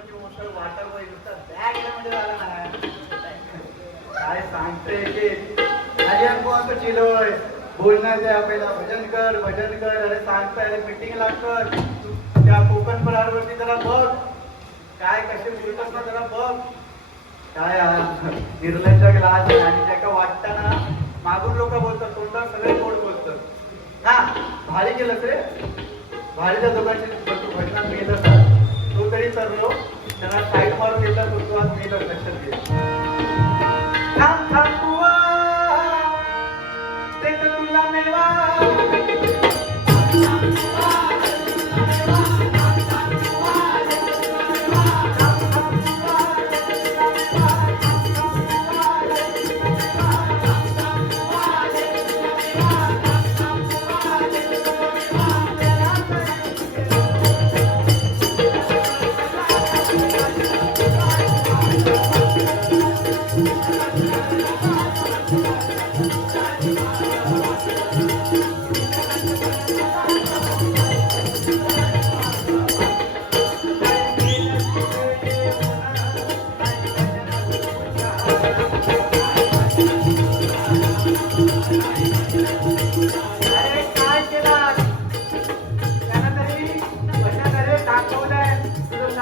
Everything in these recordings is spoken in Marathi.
वाटा बॅग काय सांगते की कोण चिलोय. बोलण्याचे आपल्याला. भजन कर भजन कर. अरे सांगताय अरे कर. त्या कोकण परारवरती जरा बघ. काय कसे बोलतात ना जरा बघ. काय निर्लज्ज ग्लास आणि ज्या का वाटताना मागून लोक बोलतात तोंडावर सगळे गोड बोलतात. हा भारी केलं ते भारीच्या दोघांची घटना मेलं तो तरी सरलो त्यांना साईड मारून देतात तो तू आज मेलं लक्षात घे.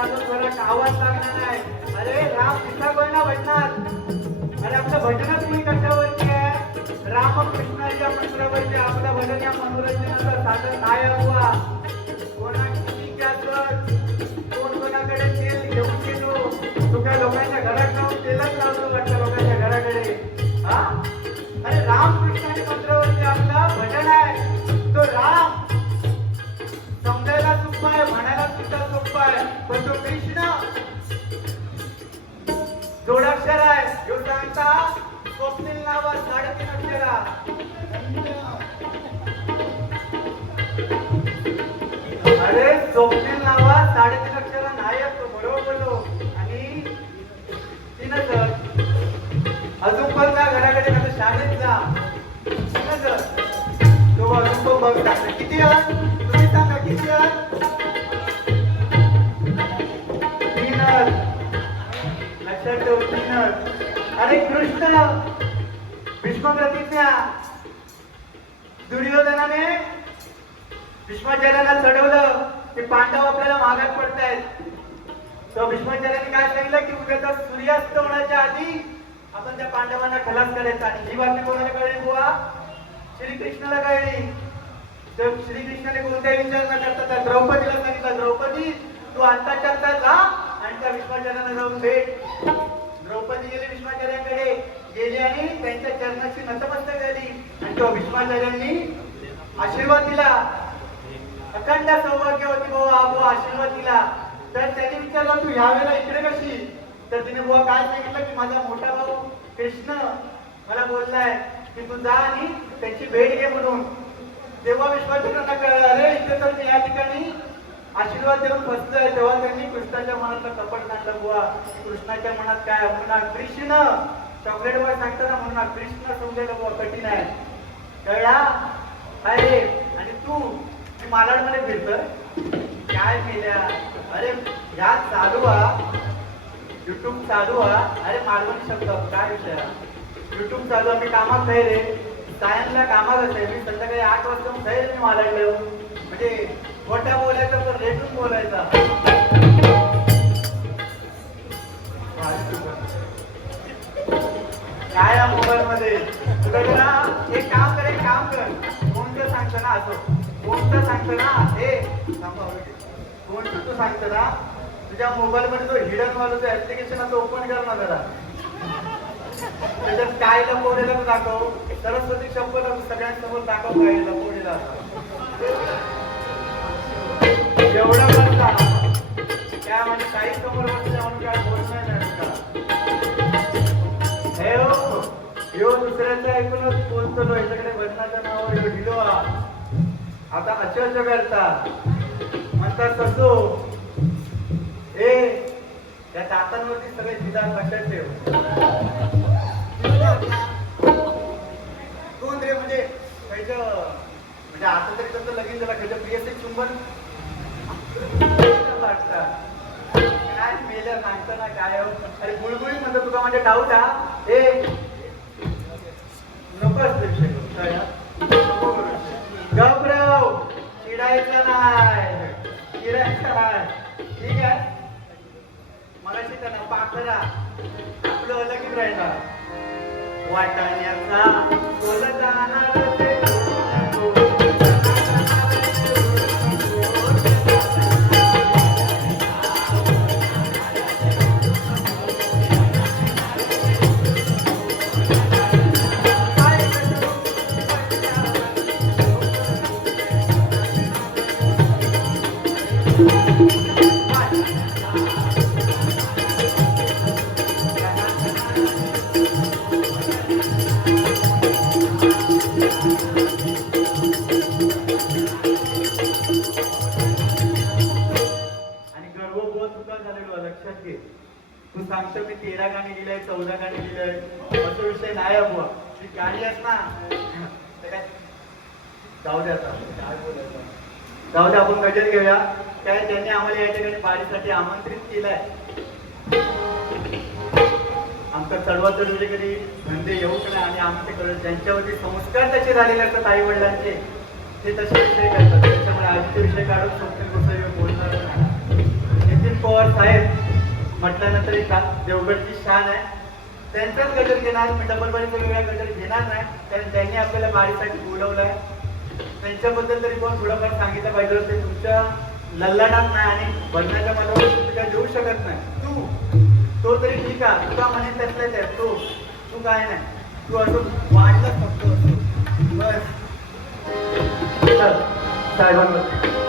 तुझं साधं आवाज लागणार नाही. अरे राम तिथं कोण ना भजनात? अरे आपलं भजनच तुम्ही कशावरती आहे रामकृष्णाच्या मंत्रावरती आपलं भजन या मनोरंजनाचं साधन नाही आहे बुवा. कोणाची जास्त, कोण कोणाकडे तेल घेऊन गेलो तू काय लोकांच्या घरात जाऊन तेलच लावलं वाटतं लोकांच्या घराकडे हा अरे रामकृष्णाच्या मंत्रावरती आपलं भजन आहे तो राम पण तो कृष्ण. जोडाक्षर आहे ह्यो सांगता स्वप्नील नावा साडेतीन अक्षरा अरे स्वप्न कृष्ण अरे कृष्ण. भीष्मप्रतिज्ञा दुर्योधनाने भीष्माचार्यांना चढवलं. ते पांडव आपल्याला मागात पडतायत. तो भीष्माचार्याने काय सांगितलं की उद्या तर सूर्यास्त होण्याच्या आधी आपण त्या पांडवांना खलास करायचा. आणि ही बातमी कोणाला कळली बुवा? श्रीकृष्णाला कळली. तर श्रीकृष्णाने कोणताही विचार न करता त्या द्रौपदीला सांगितलं द्रौपदी तू आत्ताच्या आत्ता जा आणि त्या भीष्माचार्यांना जाऊन भेट. द्रौपदी गेली भीष्माचार्यांकडे गेली आणि त्यांच्या चरणाशी नतमस्तक झाली. आणि तो भीष्माचार्यांनी आशीर्वाद दिला. अखंड सौभाग्य होती बाबा बुवा आशीर्वाद दिला. तर त्यांनी विचारलं तू ह्या वेळेला इकडे कशी? तर तिने बुवा काय सांगितलं की माझा मोठा भाऊ कृष्ण मला बोललाय की तू जा आणि त्याची भेट घे म्हणून. तेव्हा विश्वास कळलं अरे इथे तर या ठिकाणी आशीर्वाद देऊन बसलोय तेव्हा त्यांनी कृष्णाच्या मनातलं कपट सांगलं बुवा कृष्णाच्या मनात काय म्हणा कृष्ण! चॉकलेट वर सांगताना म्हणा कृष्ण समजायला बुवा कठीण आहे. कळला? अरे आणि तू? मी मालाडमध्ये फिरतोय. काय केल्या? अरे ह्या चालू हा युट्यूब चालू हा अरे मालवणी शब्द काय विषय? युट्यूब चालू आम्ही कामात नाही रे. सायन्सला कामात असेल. मी संध्याकाळी आठ वाजता जाईल मी मालाडला म्हणजे मोठ्या बोलायचा तर रेटून बोलायचा. काय या मोबाईल मध्ये तुला एक काम कर एक काम कर. कोणतं सांगतो ना असं? कोणतं सांगतो ना? हे कोणतं तू सांगतो ना? तुझ्या मोबाईल मध्ये जो हिडन जो ऍप्लिकेशन असं ओपन कर ना जरा. त्याच्यात काय लपवलेलं दाखव. सरस्वती शपथ सगळ्यांसमोर दाखव काय लपवलेलं असं एवढं त्या म्हणजे काही समोर बसल्या म्हणून काय नाही हे हो ह्यो दुसऱ्याचं ऐकूनच बोलतो याच्याकडे भजनाच्या नावावर ह्यो ढिलो आता अचर्च करता. म्हणतात कसो हे त्या दातांवरती सगळे जिदान लक्षात ठेव कोण रे म्हणजे म्हणजे आता तरी कसं लगेच झाला. खयचं चुंबन वाटतं. काय मेलं काय अरे गुळगुळी म्हणतो तुका म्हणजे डाऊट हा? ए नको असते चिडायचं नाही. चिडायचं नाही. ठीक आहे? पाखरा आपलं अलगीच राहिला. वाटाण्याचा बोलत जाणार तू सांगतो मी तेरा गाणी लिहिलंय चौदा गाणी लिहिलंय. असं विषय नाही आहे बुवा. ती गाणी आहेत ना. जाऊ द्या काय बोलायचं? जाऊ द्या आपण गजर घेऊया. काय त्यांनी आम्हाला या ठिकाणी पाडीसाठी आमंत्रित केलंय. आमचा चढवा चढवले कधी धंदे येऊ नाही आणि आमचे कळत ज्यांच्यावरती संस्कार तसे झालेले असतात आई वडिलांचे ते तसे विषय करतात. त्याच्यामुळे आजचे विषय काढून स्वप्नील गोसावी बोलणार नितीन पवार साहेब म्हटल्यानंतर एक देवगडची शान आहे त्यांचाच गजर घेणार मी डबल बारीचा वेगळा गजर घेणार नाही कारण त्यांनी आपल्याला बारीसाठी बोलवलंय त्यांच्याबद्दल तरी कोण थोडंफार सांगितलं पाहिजे होते तुमच्या लल्लाडात नाही आणि बदनाच्या मनावर तुम्ही काय देऊ शकत नाही. तू तो तरी ठीक आहे तुला म्हणे त्यातलाच आहे तो तू काय नाही. तू असं वाढलं फक्त. बस. चल